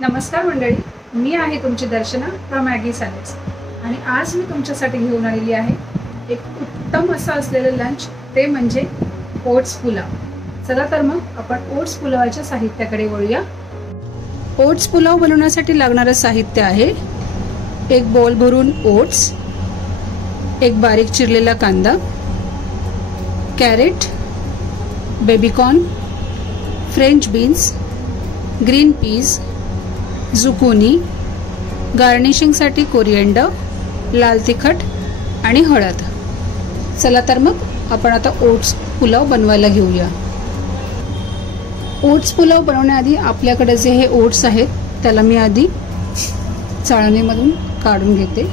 नमस्कार मंडळी, मी आहे तुमची दर्शना फ्रॉम मॅगी सॅलेड्स आणि आज मी तुमच्यासाठी घेऊन आलेली आहे एक उत्तम असं असलेलं लंच, ते म्हणजे ओट्स पुलाव. चला तर मग आपण ओट्स पुलावाच्या साहित्याकडे वळूया. ओट्स पुलाव बनवण्यासाठी लागणारं साहित्य आहे एक बोल भरून ओट्स, एक बारीक चिरलेला कांदा, carrot, baby corn, French beans, green peas, zucchini, गार्निशिंगसाठी कोरिएंडर, लाल तिखट आणि हळद. चला तर मग आपण आता ओट्स पुलाव बनवायला घेऊया. ओट्स पुलाव बनवण्याआधी आपल्याकडे जे हे ओट्स आहेत त्याला मी आधी चाळणीमधून काढून घेते.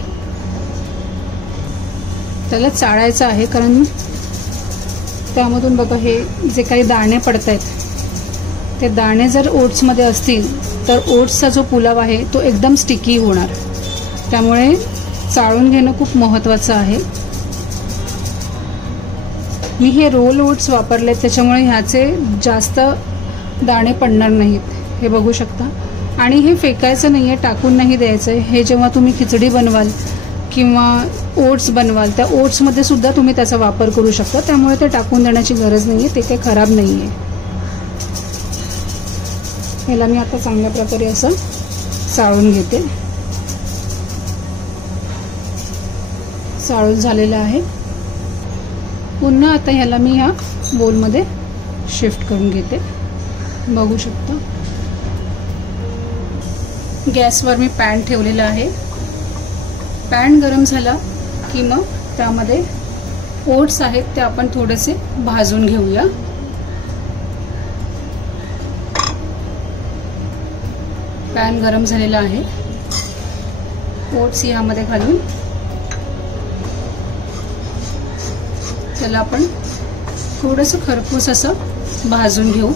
त्याला चाळायचं आहे कारण त्यामधून बघा हे जे काही दाणे पडत आहेत ते दाणे जर ओट्समध्ये असतील तर ओट्सचा जो पुलाव आहे तो एकदम स्टिकी होणार. त्यामुळे चाळून घेणं खूप महत्त्वाचं आहे. मी हे रोल ओट्स वापरले त्याच्यामुळे ह्याचे जास्त दाणे पडणार नाहीत. हे बघू शकता. आणि हे फेकायचं नाही आहे, टाकून नाही द्यायचं आहे. हे जेव्हा तुम्ही खिचडी बनवाल किंवा ओट्स बनवाल त्या ओट्समध्ये सुद्धा तुम्ही त्याचा वापर करू शकता. त्यामुळे ते टाकून देण्याची गरज नाही आहे, ते काही खराब नाही आहे. ह्याला मी आता चांगल्या प्रकारे असं चाळून घेते. चाळून झालेलं आहे. पुन्हा आता ह्याला मी ह्या बोलमध्ये शिफ्ट करून घेते. बघू शकता गॅसवर मी पॅन ठेवलेला आहे. पॅन गरम झाला की मग त्यामध्ये ओट्स आहेत ते आपण थोडेसे भाजून घेऊया. पॅन गरम झालेला आहे. ओट्स यामध्ये घालून त्याला आपण थोडंसं खरपूस असं भाजून घेऊ.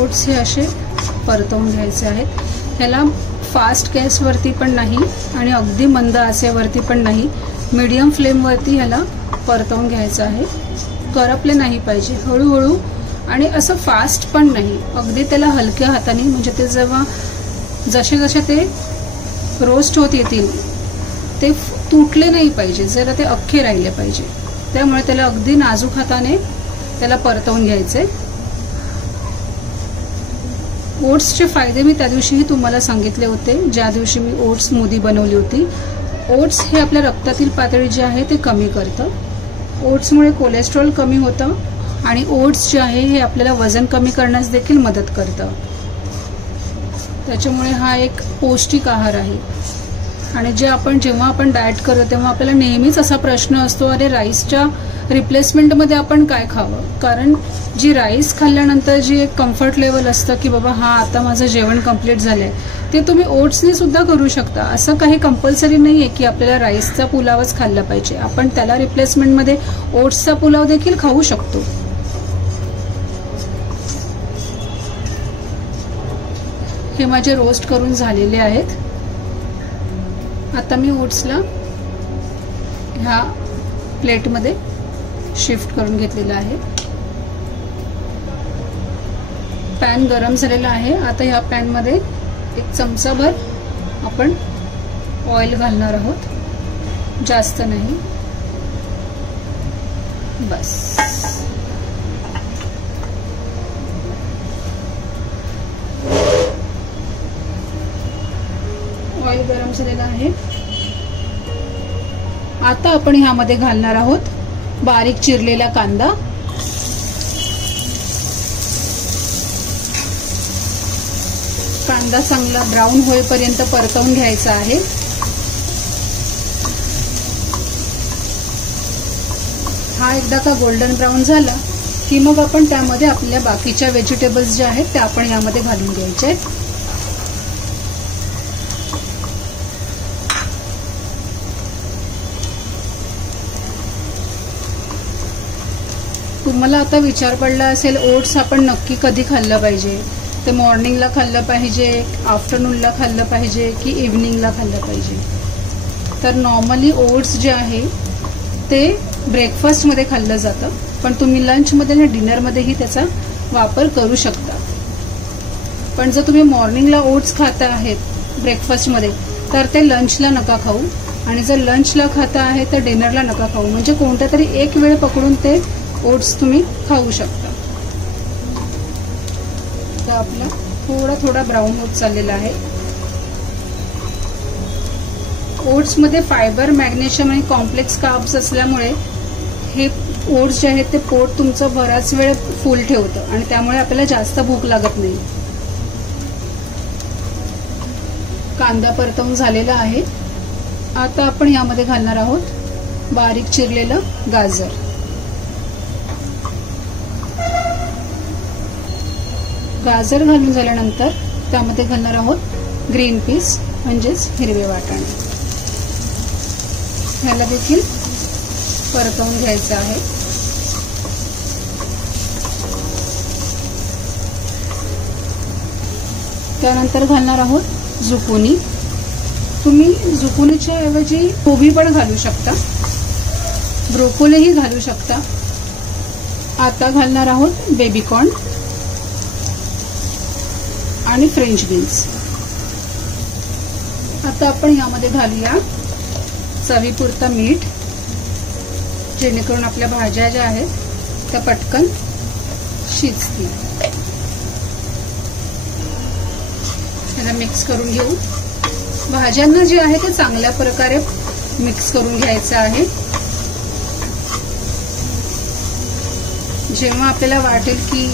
ओट्स हे असे परतवून घ्यायचे आहेत. ह्याला फास्ट गॅसवरती पण नाही आणि अगदी मंद आचेवरती पण नाही, मीडियम फ्लेमवरती ह्याला परतवून घ्यायचं आहे. करपले नाही पाहिजे, हळूहळू. आणि असं फास्ट पण नाही, अगदी त्याला हलक्या हाताने, म्हणजे ते जेव्हा जसे जसे ते रोस्ट होत येतील ते तुटले नाही पाहिजे, जरा ते अख्खे राहिले पाहिजे. त्यामुळे त्याला अगदी नाजूक हाताने त्याला परतवून घ्यायचे. ओट्सचे फायदे मी त्या दिवशीही तुम्हाला सांगितले होते, ज्या दिवशी मी ओट्स स्मूदी बनवली होती. ओट्स हे आपल्या रक्तातील पातळी जी आहे ते कमी करतं. ओट्समुळे कोलेस्ट्रॉल कमी होतं आणि ओट्स जे आहे हे आपल्याला वजन कमी करण्यास देखील मदत करतं. त्याच्यामुळे हा एक पौष्टिक आहार आहे. आणि जेव्हा आपण डाएट करतो तेव्हा आपल्याला नेहमीच असा प्रश्न असतो, अरे राईसच्या रिप्लेसमेंटमध्ये आपण काय खावं. कारण जी राईस खाल्ल्यानंतर जी एक कम्फर्ट लेवल असतं की बाबा हा आता माझं जेवण कंप्लीट झालंय, ते तुम्ही ओट्सने सुद्धा करू शकता. असं काही कंपल्सरी नाही आहे की आपल्याला राईसचा पुलावच खाल्ला पाहिजे. आपण त्याला रिप्लेसमेंटमध्ये ओट्सचा पुलाव देखील खाऊ शकतो. हे माझे रोस्ट करून झालेले आहेत. आता मी ओट्सला ह्या प्लेटमध्ये शिफ्ट करून घेतलेला आहे. पॅन गरम झालेला आहे. आता ह्या पॅनमध्ये एक चमचाभर आपण ऑइल घालणार आहोत, जास्त नाही, बस. ऑइल गरम झालेलं आहे. आता आपण ह्यामध्ये घालणार आहोत बारीक चिरलेला कांदा, कांदा चांगला ब्राऊन होईपर्यंत परतवून घ्यायचा आहे. हा एकदा का गोल्डन ब्राऊन झाला की मग आपण त्यामध्ये आपल्या बाकीच्या व्हेजिटेबल्स ज्या आहेत त्या आपण यामध्ये घालून घ्यायचे आहेत. तुम्हाला आता विचार पडला असेल ओट्स आपण नक्की कधी खाल्लं पाहिजे. ते मॉर्निंगला खाल्लं पाहिजे, आफ्टरनूनला खाल्लं पाहिजे की इव्हनिंगला खाल्लं पाहिजे. तर नॉर्मली ओट्स जे आहे ते ब्रेकफास्टमध्ये खाल्लं जातं, पण तुम्ही लंचमध्ये आणि डिनरमध्येही त्याचा वापर करू शकता. पण जर तुम्ही मॉर्निंगला ओट्स खाता आहेत ब्रेकफास्टमध्ये तर ते लंचला नका खाऊ, आणि जर लंचला खाता आहे तर डिनरला नका खाऊ. म्हणजे कोणत्या तरी एक वेळ पकडून ते ओट्स तुम्ही खाऊ शकता. तर आपला थोडा थोडा ब्राऊन होत चाललेला आहे. ओट्समध्ये फायबर, मॅग्नेशियम आणि कॉम्प्लेक्स कार्ब्स असल्यामुळे हे ओट्स जे आहेत ते पोट तुमचं बराच वेळ फुल ठेवतं आणि त्यामुळे आपल्याला जास्त भूक लागत नाही. कांदा परतवून झालेला आहे. आता आपण यामध्ये घालणार आहोत बारीक चिरलेलं गाजर. गाजर घालून झाल्यानंतर त्यामध्ये घालणार आहोत ग्रीन पीस म्हणजेच हिरवे वाटाणे. ह्याला देखील परतवून घ्यायचं आहे. त्यानंतर घालणार आहोत झुकुनी. तुम्ही झुकुनीच्या ऐवजी कोबी पण घालू शकता, ब्रोकोलीही घालू शकता. आता घालणार आहोत बेबीकॉर्न आणि फ्रेंच बीन्स. आता आपण यामध्ये घालूया चवीपुरतं मीठ, जेणेकरून आपल्या भाज्या ज्या आहेत त्या पटकन शिजतील. त्याला मिक्स करून घेऊ. भाज्यांना जे आहे ते चांगल्या प्रकारे मिक्स करून घ्यायचं आहे. जेव्हा आपल्याला वाटेल की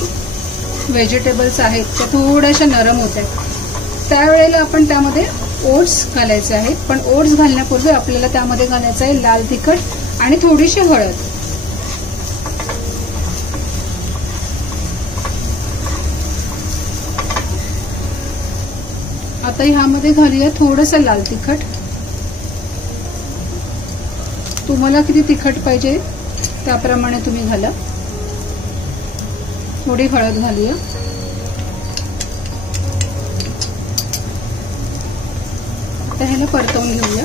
व्हेजिटेबल्स आहेत त्या थोड्याशा नरम होत आहेत त्यावेळेला आपण त्यामध्ये ओट्स घालायचे आहेत. पण ओट्स घालण्यापूर्वी आपल्याला त्यामध्ये घालायचं आहे लाल तिखट आणि थोडीशी हळद. आता ह्यामध्ये घालूया थोडंसं लाल तिखट. तुम्हाला किती तिखट पाहिजे त्याप्रमाणे तुम्ही घाला. थोडी हळद घालूया. आता ह्याला परतवून घेऊया.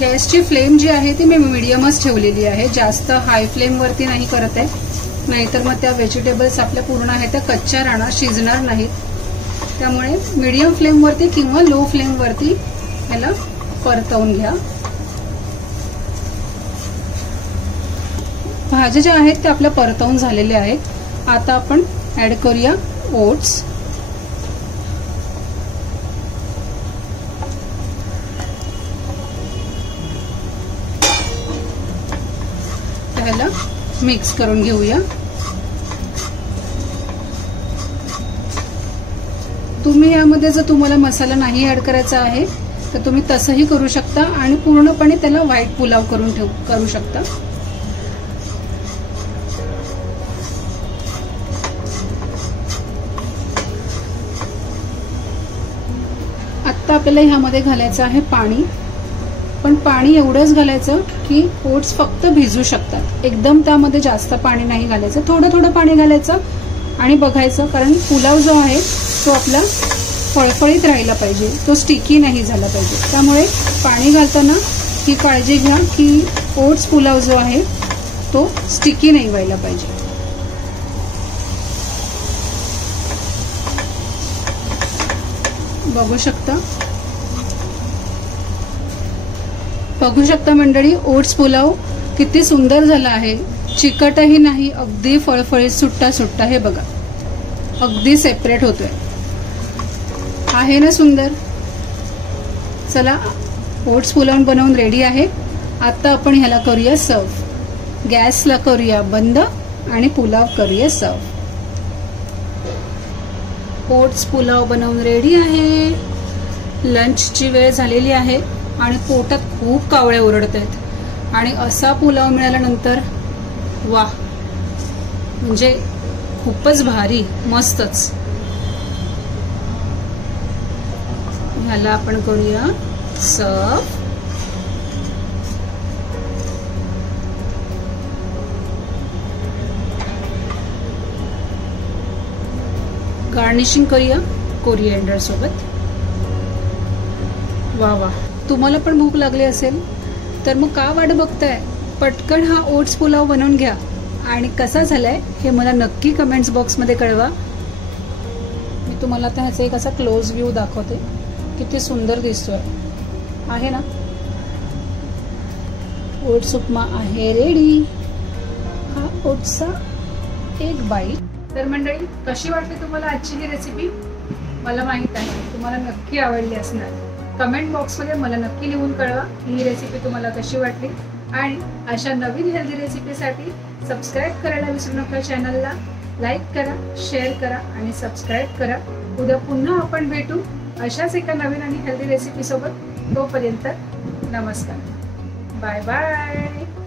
गॅसची फ्लेम जी आहे ती मी मीडियमच ठेवलेली आहे, जास्त हाय फ्लेम वरती नाही करत आहे, नाहीतर मग त्या व्हेजिटेबल्स आपल्या पूर्ण आहेत त्या कच्च्या राहणार, शिजणार नाहीत. त्यामुळे मीडियम फ्लेम वरती किंवा लो फ्लेम वरती ह्याला परतवून घ्या. भाज्या ज्या आहेत त्या आपल्या परतवून झालेल्या आहेत. आता आपण ऍड करूया ओट्स. ह्याला मिक्स करून घेऊया. तुम्ही यामध्ये जर तुम्हाला मसाला नाही ऍड करायचा आहे तर तुम्ही तसंही करू शकता आणि पूर्णपणे त्याला व्हाईट पुलाव करू शकता. आता आपल्याला ह्यामध्ये घालायचं आहे पाणी, पण पाणी एवढंच घालायचं की ओट्स फक्त भिजू शकतात. एकदम त्यामध्ये जास्त पाणी नाही घालायचं, थोडं थोडं पाणी घालायचं आणि बघायचं, कारण पुलाव जो आहे तो आपला फळफळीत राहिला पाहिजे, तो स्टिकी नाही झाला पाहिजे. त्यामुळे पाणी घालताना ही काळजी घ्या की ओट्स पुलाव जो आहे तो स्टिकी नाही व्हायला पाहिजे. बघू शकता मंडळी, ओट्स पुलाव किती सुंदर झाला आहे. चिकटही नाही, अगदी फळफळीत सुट्टा सुट्टा. हे बघा, अगदी सेपरेट होतोय. आहे ना सुंदर. चला, ओट्स पुलाव बनवून रेडी आहे. आता आपण ह्याला करूया सर्व. गॅसला करूया बंद आणि पुलाव करूया सर्व. ओट्स पुलाव बनवून रेडी आहे. लंचची वेळ झालेली आहे आणि पोटात खूप कावळे ओरडत आहेत आणि असा पुलाव मिळाल्यानंतर वा, म्हणजे खूपच भारी, मस्तच. ह्याला आपण करूया सर्व. गार्निशिंग करूया कोरिएंडर सोबत. वा वा. तुम्हाला पण भूक लागली असेल तर मग का वाट बघताय, पटकन हा ओट्स पुलाव बनवून घ्या आणि कसा झालाय हे मला नक्की कमेंट्स बॉक्समध्ये कळवा. मी तुम्हाला आता ह्याचा एक असा क्लोज व्ह्यू दाखवते, किती सुंदर दिसतोय आहे ना. ओट्स उपमा आहे रेडी. हा ओट्सचा एक बाईट. तर मंडळी, कशी वाटली तुम्हाला आजची ही रेसिपी? मला माहित आहे तुम्हाला नक्की आवडली असणार. कमेंट बॉक्समध्ये मला नक्की लिहून कळवा ही रेसिपी तुम्हाला कशी वाटली. आणि अशा नवीन हेल्दी रेसिपीसाठी सबस्क्राईब करायला विसरू नका. चॅनलला लाईक करा, शेअर करा आणि सबस्क्राईब करा. उद्या पुन्हा आपण भेटू अशाच एका नवीन आणि हेल्दी रेसिपी सोबत. तोपर्यंत नमस्कार, बाय बाय.